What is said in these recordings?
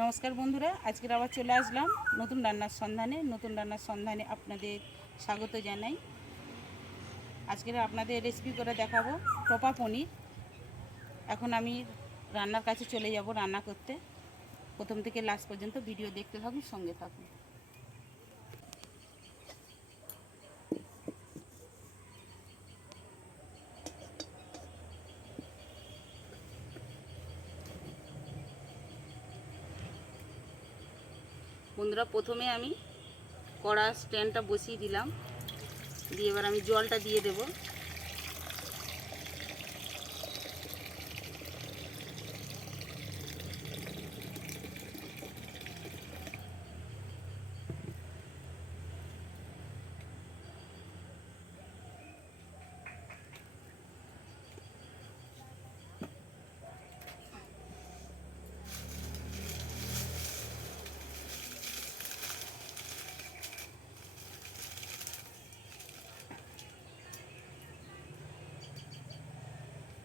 নমস্কার বন্ধুরা, আজকে আবার চলে আসলাম নতুন রান্নার সন্ধানে আপনাদের স্বাগত জানাই। আজকের আপনাদের রেসিপি করে দেখাবো টোপা পনির। এখন আমি রান্নার কাছে চলে যাব রান্না করতে। প্রথম থেকে লাস্ট পর্যন্ত ভিডিও দেখতে থাকুন, সঙ্গে থাকুন। বন্ধুরা, প্রথমে আমি কড়া স্ট্যান্ডটা বসিয়ে দিলাম, দিয়ে এবার আমি জলটা দিয়ে দেব।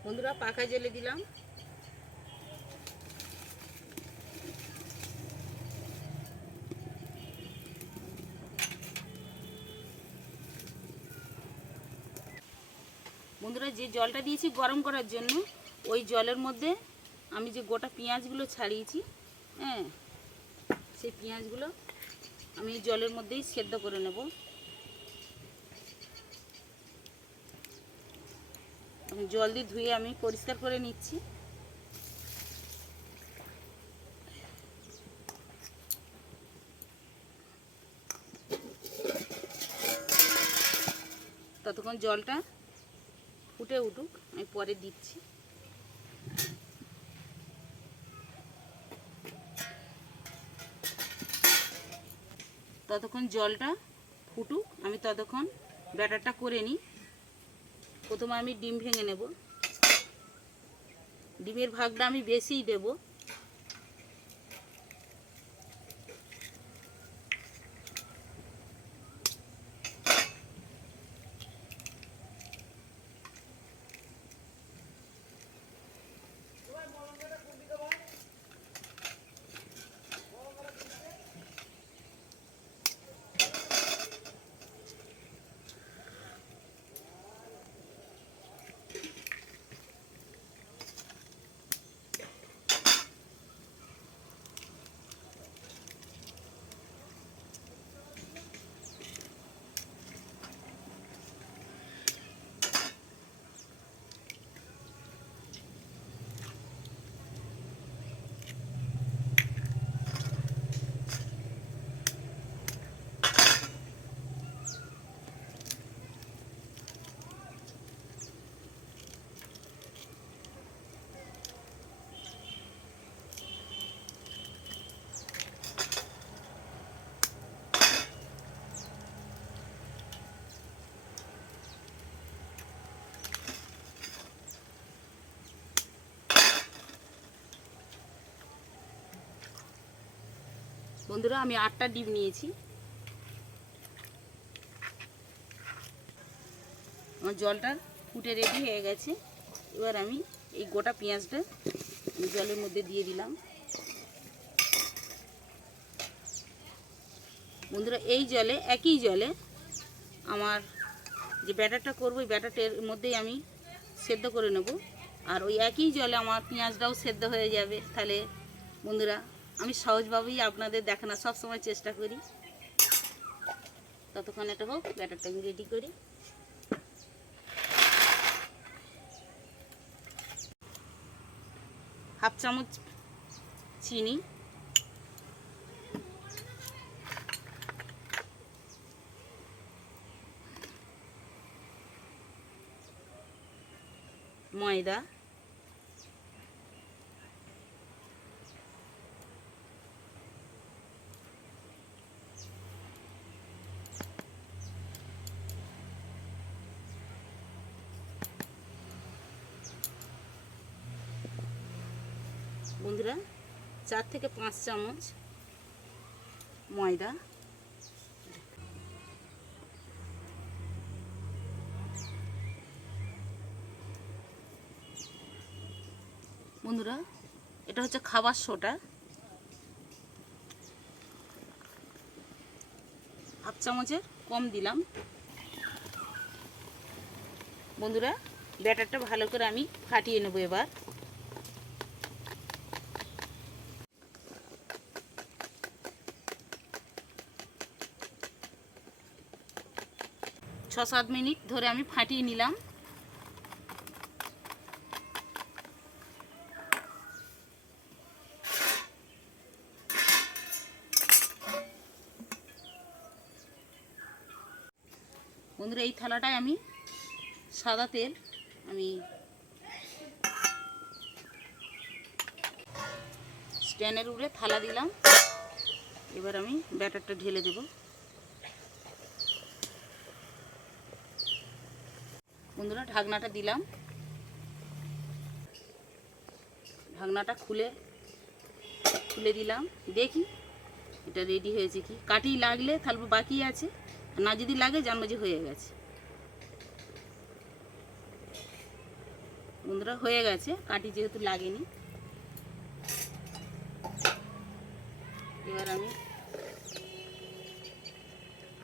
বন্ধুরা, পাখা জ্বেলে দিলাম। বন্ধুরা, যে জলটা দিয়েছি গরম করার জন্য, ওই জলের মধ্যে আমি যে গোটা পেঁয়াজগুলো ছাড়িয়েছি, হ্যাঁ, সেই পেঁয়াজগুলো আমি জলের মধ্যেই সেদ্ধ করে নেব। জল দিয়ে ধুয়ে আমি পরিষ্কার করে নিচ্ছি। ততক্ষণ জলটা ফুটে উঠুক, আমি পরে দিচ্ছি। ততক্ষণ জলটা ফুটুক, আমি ততক্ষণ ব্যাটারটা করে নিই। প্রথমে আমি ডিম ভেঙে নেব। ডিমের ভাগটা আমি বেশিই দেব। বন্ধুরা, আমি 8টা ডিম নিয়েছি। আমার জলটা ফুটে রেডি হয়ে গেছে। এবার আমি এই গোটা পেঁয়াজটা জলের মধ্যে দিয়ে দিলাম। বন্ধুরা, এই জলে, একই জলে আমার যে ব্যাটারটা করবো, ওই ব্যাটারটার মধ্যেই আমি সেদ্ধ করে নেব। আর ওই একই জলে আমার পেঁয়াজটাও সেদ্ধ হয়ে যাবে। তাহলে বন্ধুরা, আমি সহজভাবেই আপনাদের দেখানোর সবসময় চেষ্টা করি। ততক্ষণ এটা হোক, ব্যাটারটা আমি রেডি করি। হাফ চামচ চিনি, ময়দা, বন্ধুরা 4 থেকে 5 চামচ ময়দা, বন্ধুরা এটা হচ্ছে খাবার সোডা, হাফ চামচের কম দিলাম। বন্ধুরা, ব্যাটারটা ভালো করে আমি ফাটিয়ে নেব। এবার ছ 7 মিনিট ধরে আমি ফাটিয়ে নিলাম। বন্ধুরা, এই থালাটায় আমি সাদা তেল আমি স্ট্যান্ডের উপরে থালা দিলাম। এবার আমি ব্যাটারটা ঢেলে দেব। বন্ধুরা, ঢাকনাটা দিলাম। ঢাকনাটা খুলে দিলাম, দেখি এটা রেডি হয়েছে কি। কাটি লাগলে তাহলে বাকি আছে, না যদি লাগে জানবো যে হয়ে গেছে। বন্ধুরা, হয়ে গেছে, কাটি যেহেতু লাগেনি। এবার আমি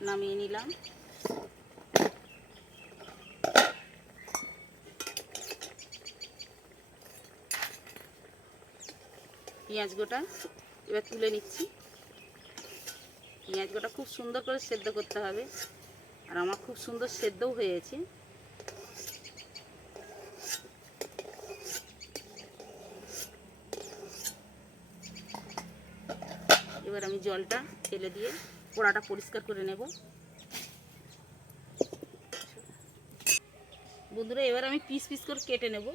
নামিয়ে নিলাম। পেঁয়াজ গোটা এবার তুলে নিচ্ছি। পেঁয়াজ গোটা খুব সুন্দর করে সেদ্ধ করতে হবে, আর আমার খুব সুন্দর সেদ্ধও হয়েছে। এবার আমি জলটা ফেলে দিয়ে কড়াটা পরিষ্কার করে নেব। বন্ধুরা, এবার আমি পিস পিস করে কেটে নেব।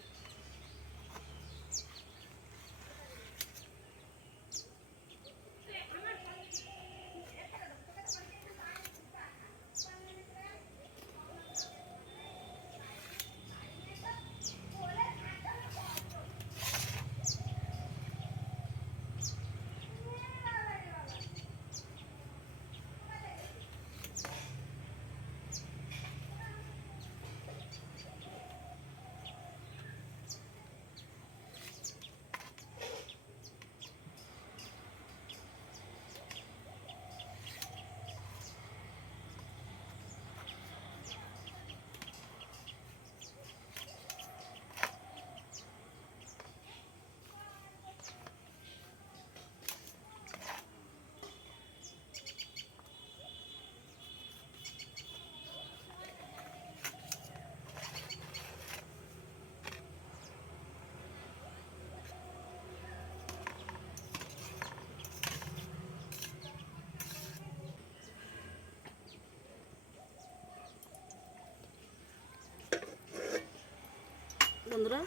বন্ধুরা,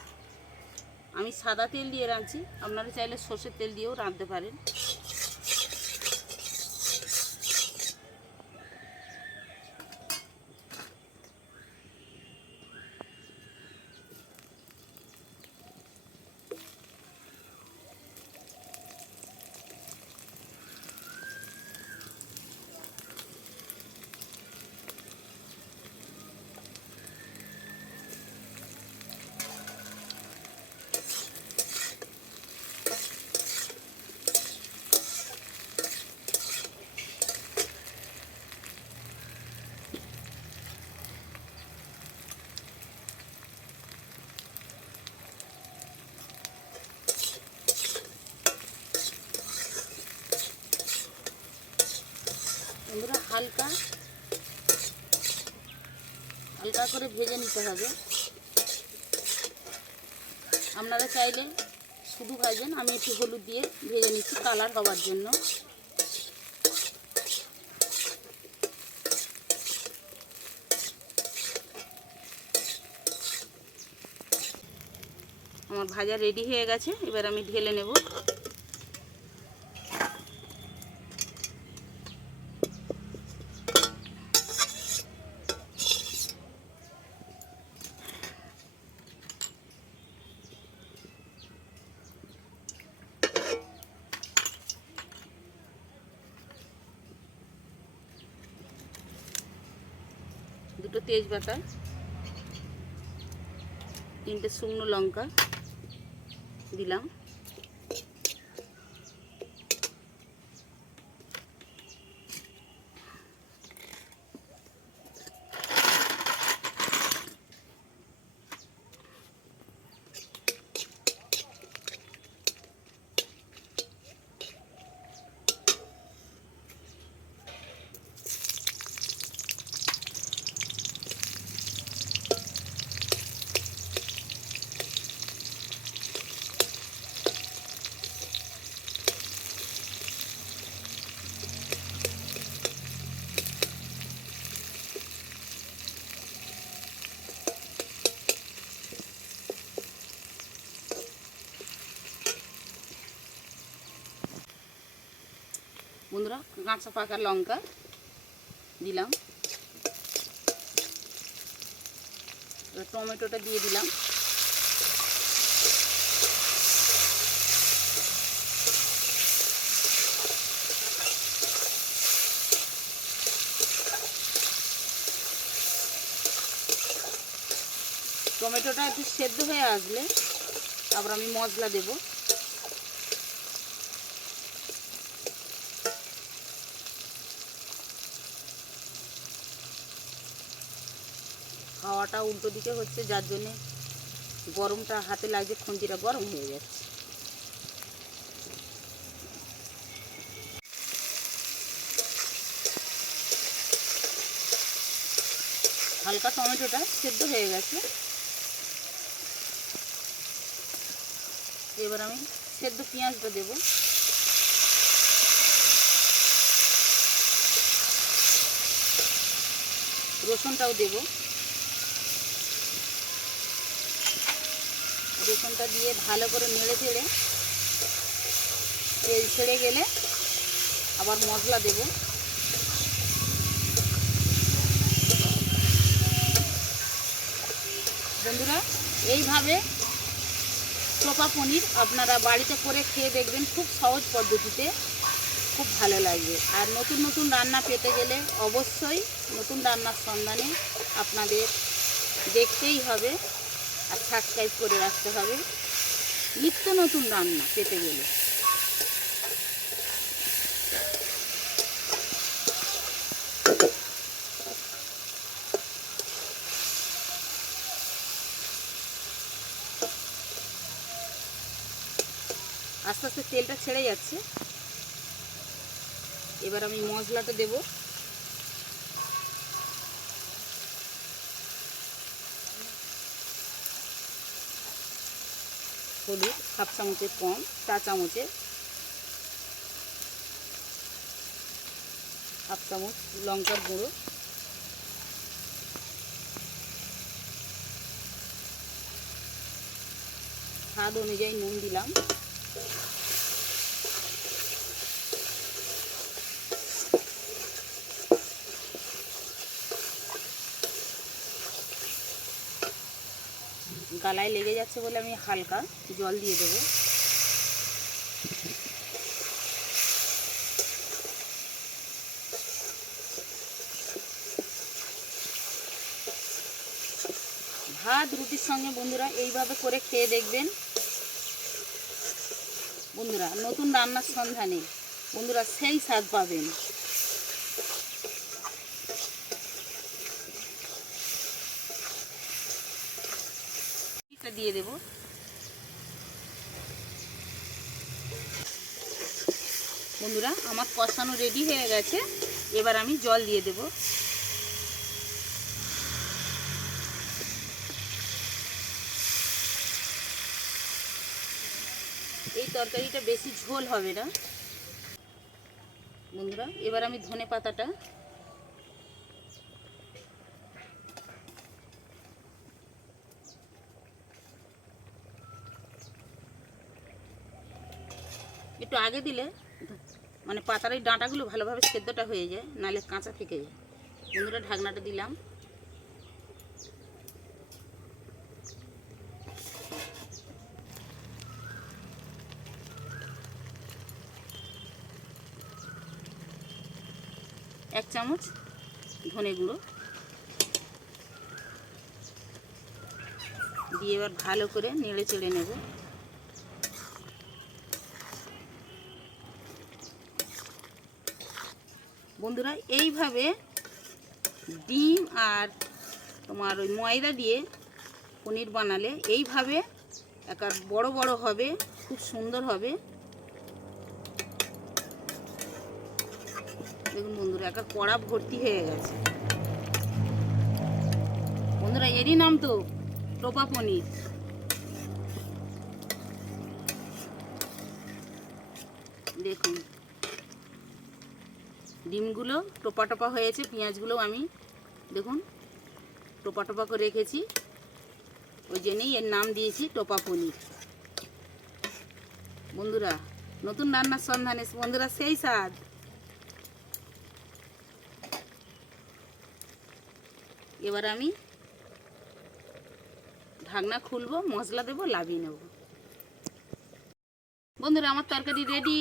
আমি সাদা তেল দিয়ে রাঁধছি, আপনারা চাইলে সর্ষের তেল দিয়েও রাঁধতে পারেন। বন্ধুরা, হালকা করে ভেজে নিতে হবে। আপনারা চাইলে শুধু ভাজেন, আমি একটু হলুদ দিয়ে ভেজে নিচ্ছি কালার হওয়ার জন্য। আমার ভাজা রেডি হয়ে গেছে, এবার আমি ঢেলে নেব। দুটো তেজপাতা, 3টে শুকনো লঙ্কা দিলাম। বন্ধুরা কাঁচা পাকা লঙ্কা দিলাম, টমেটোটা দিয়ে দিলাম, টমেটোটা একটু সেদ্ধ হয়ে আসলে আবার আমি মশলা দেব। হাওয়াটা উল্টো দিকে হচ্ছে, যার জন্যে গরমটা হাতে লাগছে, খুন্তিটা গরম হয়ে যাচ্ছে। হালকা টমেটোটা সেদ্ধ হয়ে গেছে, এবার আমি সেদ্ধ পেঁয়াজটা দেব। রসুনটাও দেব, রসুনটা দিয়ে ভালো করে নেড়ে চেড়ে তেল ছেড়ে গেলে আবার মশলা দেব। বন্ধুরা এইভাবে টোপা পনির আপনারা বাড়িতে করে খেয়ে দেখবেন, খুব সহজ পদ্ধতিতে, খুব ভালো লাগবে। আর নতুন নতুন রান্না পেতে গেলে অবশ্যই নতুন রান্নার সন্ধানে আপনাদের দেখতেই হবে আর সাবস্ক্রাইব করে রাখতে হবে নিত্য নতুন রান্না পেতে গেলে। আস্তে আস্তে তেলটা ছেড়ে যাচ্ছে, এবার আমি মশলাটা দেব। হলুদ হাফ চামচের কম, চা চামচের হাফ চামচ লঙ্কার গুঁড়ো, স্বাদ অনুযায়ী নুন দিলাম, গালায় লেগে যাচ্ছে বলে আমি হালকা জল দিয়ে দেবো। ভাত রুটির সঙ্গে বন্ধুরা এইভাবে করে খেয়ে দেখবেন। বন্ধুরা নতুন রান্নার সন্ধানে বন্ধুরা সেই স্বাদ পাবেন। এটা দিয়ে দেব। বন্ধুরা আমার কষানো রেডি হয়ে গেছে, এবার আমি জল দিয়ে দেব। এই তরকারিটা বেশি ঝোল হবে না বন্ধুরা। এবার আমি ধনে পাতাটা একটু আগে দিলে মানে পাতার এই ডাঁটাগুলো ভালোভাবে সেদ্ধটা হয়ে যায়, নাহলে কাঁচা থেকে যায়। বন্ধুরা ঢাকনাটা দিলাম, এক চামচ ধনে গুঁড়ো দিয়ে এবার ভালো করে নেড়ে চেড়ে নেব। বন্ধুরা এইভাবে ডিম আর তোমার ওই ময়দা দিয়ে পনির বানালে এইভাবে একার বড় বড় হবে, খুব সুন্দর হবে। দেখুন বন্ধুরা একার কড়া ভর্তি হয়ে গেছে। বন্ধুরা এরই নাম তো টোপা পনির। দেখুন ডিমগুলো টোপা টোপা হয়েছে, পেঁয়াজগুলো আমি দেখুন টোপা টোপা করে রেখেছি, ওই জন্যই এর নাম দিয়েছি টোপা পনির। বন্ধুরা নতুন রান্নার সন্ধানে বন্ধুরা সেই স্বাদ। এবার আমি ঢাকনা খুলবো, মশলা দেবো, লাভিয়ে নেব। বন্ধুরা আমার তরকারি রেডি।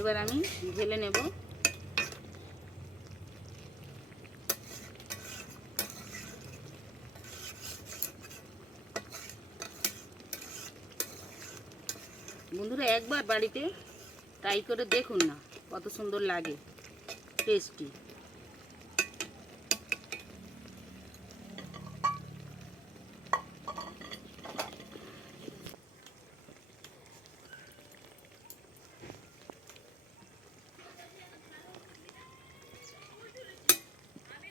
এবার আমি ঢেলে নেব। বন্ধুরা একবার বাড়িতে ট্রাই করে দেখুন না, কত সুন্দর লাগে, টেস্টি।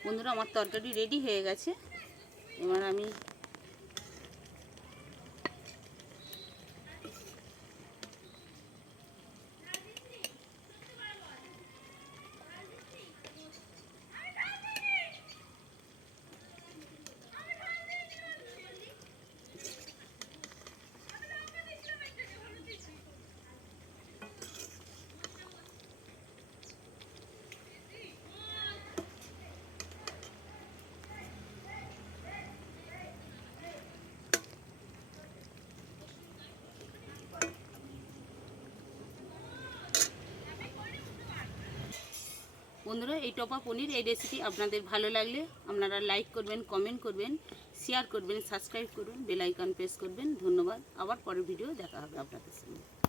বন্ধুরা আমার তরকারি রেডি হয়ে গেছে। এবার আমি বন্ধুরা এই টপা পনির এই রেসিপি আপনাদের ভালো লাগলে আপনারা লাইক করবেন, কমেন্ট করবেন, শেয়ার করবেন, সাবস্ক্রাইব করুন, বেল আইকন প্রেস করবেন। ধন্যবাদ। আবার পরের ভিডিও দেখা হবে আপনাদের সঙ্গে।